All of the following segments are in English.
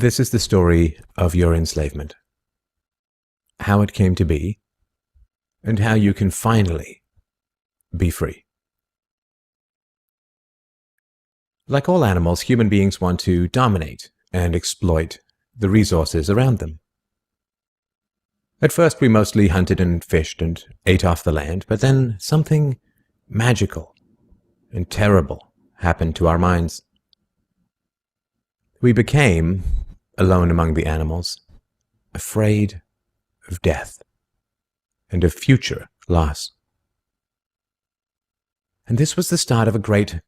This is the story of your enslavement, how it came to be, and how you can finally be free. Like all animals, human beings want to dominate and exploit the resources around them. At first, we mostly hunted and fished and ate off the land, but then something magical and terrible happened to our minds. We became, alone among the animals, afraid of death and of future loss. And this was the start of a great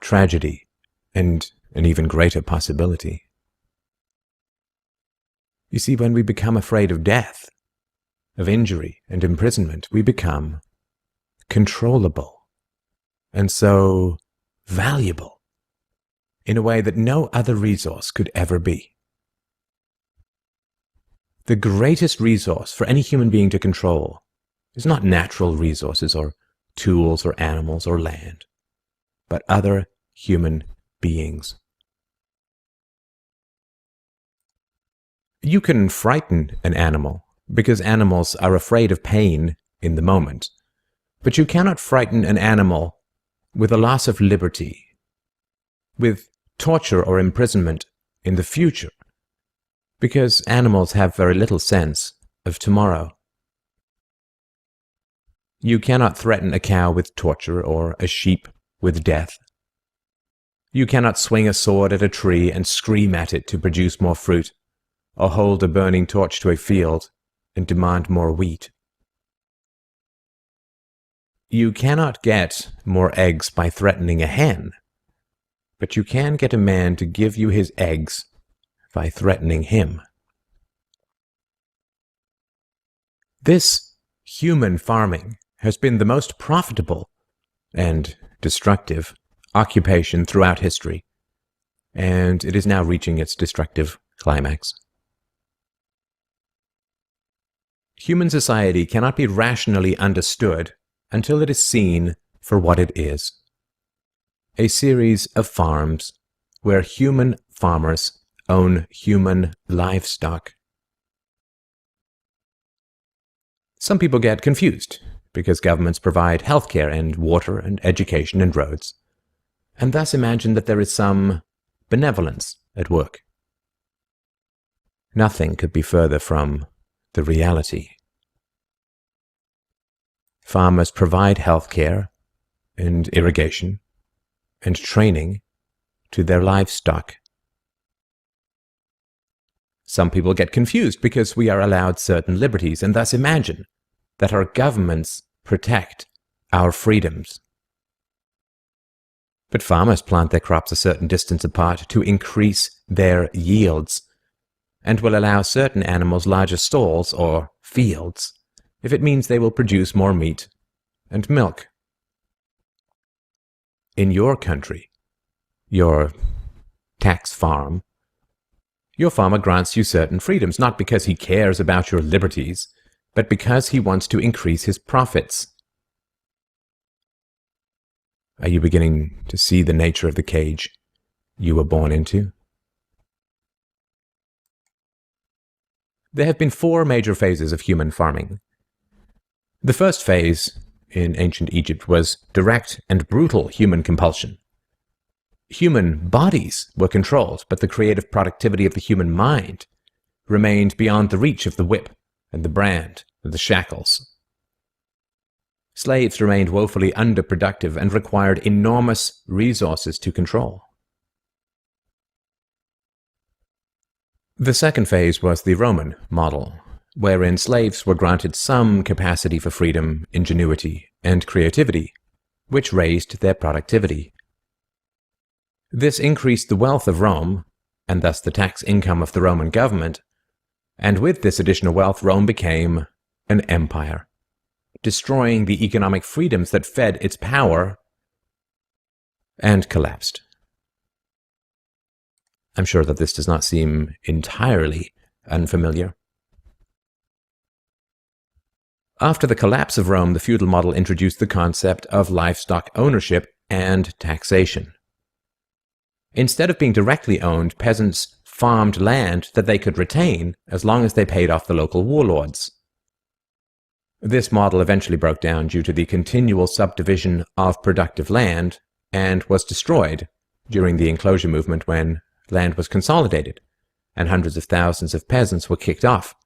tragedy and an even greater possibility. You see, when we become afraid of death, of injury and imprisonment, we become controllable and so valuable in a way that no other resource could ever be. The greatest resource for any human being to control is not natural resources or tools or animals or land, but other human beings. You can frighten an animal because animals are afraid of pain in the moment, but you cannot frighten an animal with a loss of liberty, with torture or imprisonment in the future, because animals have very little sense of tomorrow. You cannot threaten a cow with torture or a sheep with death. You cannot swing a sword at a tree and scream at it to produce more fruit, or hold a burning torch to a field and demand more wheat. You cannot get more eggs by threatening a hen, but you can get a man to give you his eggs by threatening him. This human farming has been the most profitable and destructive occupation throughout history, and it is now reaching its destructive climax. Human society cannot be rationally understood until it is seen for what it is: a series of farms where human farmers own human livestock. Some people get confused because governments provide healthcare and water and education and roads, and thus imagine that there is some benevolence at work. Nothing could be further from the reality. Farmers provide healthcare and irrigation and training to their livestock. Some people get confused because we are allowed certain liberties and thus imagine that our governments protect our freedoms. But farmers plant their crops a certain distance apart to increase their yields, and will allow certain animals larger stalls or fields if it means they will produce more meat and milk. In your country, your tax farm, your farmer grants you certain freedoms, not because he cares about your liberties, but because he wants to increase his profits. Are you beginning to see the nature of the cage you were born into? There have been 4 major phases of human farming. The first phase in ancient Egypt was direct and brutal human compulsion. Human bodies were controlled, but the creative productivity of the human mind remained beyond the reach of the whip and the brand and the shackles. Slaves remained woefully underproductive and required enormous resources to control. The second phase was the Roman model, wherein slaves were granted some capacity for freedom, ingenuity, and creativity, which raised their productivity. This increased the wealth of Rome, and thus the tax income of the Roman government, and with this additional wealth, Rome became an empire, destroying the economic freedoms that fed its power, and collapsed. I'm sure that this does not seem entirely unfamiliar. After the collapse of Rome, the feudal model introduced the concept of livestock ownership and taxation. Instead of being directly owned, peasants farmed land that they could retain as long as they paid off the local warlords. This model eventually broke down due to the continual subdivision of productive land and was destroyed during the enclosure movement when land was consolidated and hundreds of thousands of peasants were kicked off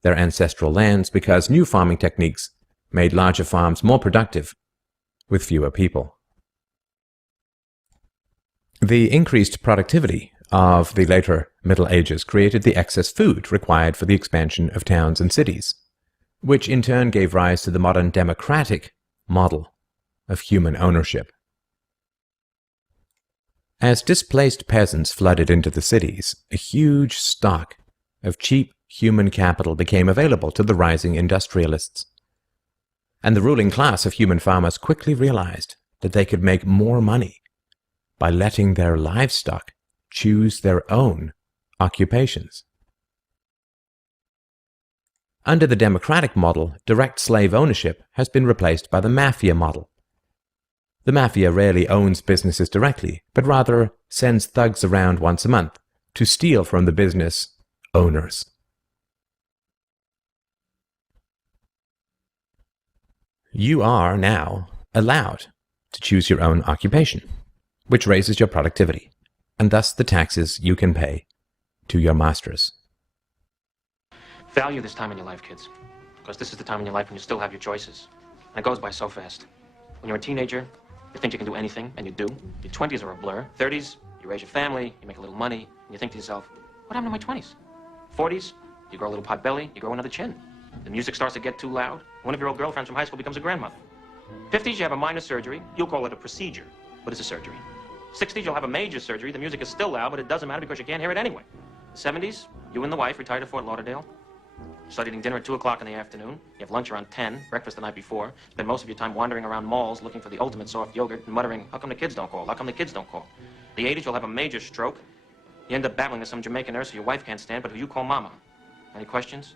their ancestral lands because new farming techniques made larger farms more productive with fewer people. The increased productivity of the later Middle Ages created the excess food required for the expansion of towns and cities, which in turn gave rise to the modern democratic model of human ownership. As displaced peasants flooded into the cities, a huge stock of cheap human capital became available to the rising industrialists. And the ruling class of human farmers quickly realized that they could make more money by letting their livestock choose their own occupations. Under the democratic model, direct slave ownership has been replaced by the mafia model. The mafia rarely owns businesses directly, but rather sends thugs around once a month to steal from the business owners. You are now allowed to choose your own occupation, which raises your productivity, and thus the taxes you can pay to your masters. Value this time in your life, kids, because this is the time in your life when you still have your choices. And it goes by so fast. When you're a teenager, you think you can do anything, and you do. Your 20s are a blur. 30s, you raise your family, you make a little money, and you think to yourself, what happened to my 20s? 40s, you grow a little pot belly, you grow another chin. The music starts to get too loud. One of your old girlfriends from high school becomes a grandmother. 50s, you have a minor surgery. You'll call it a procedure, but it's a surgery. 60s, you'll have a major surgery. The music is still loud, but it doesn't matter because you can't hear it anyway. 70s, you and the wife retire to Fort Lauderdale. Start eating dinner at 2 o'clock in the afternoon. You have lunch around 10, breakfast the night before. Spend most of your time wandering around malls looking for the ultimate soft yogurt and muttering, how come the kids don't call? How come the kids don't call? The 80s, you'll have a major stroke. You end up battling with some Jamaican nurse who your wife can't stand, but who you call mama. Any questions?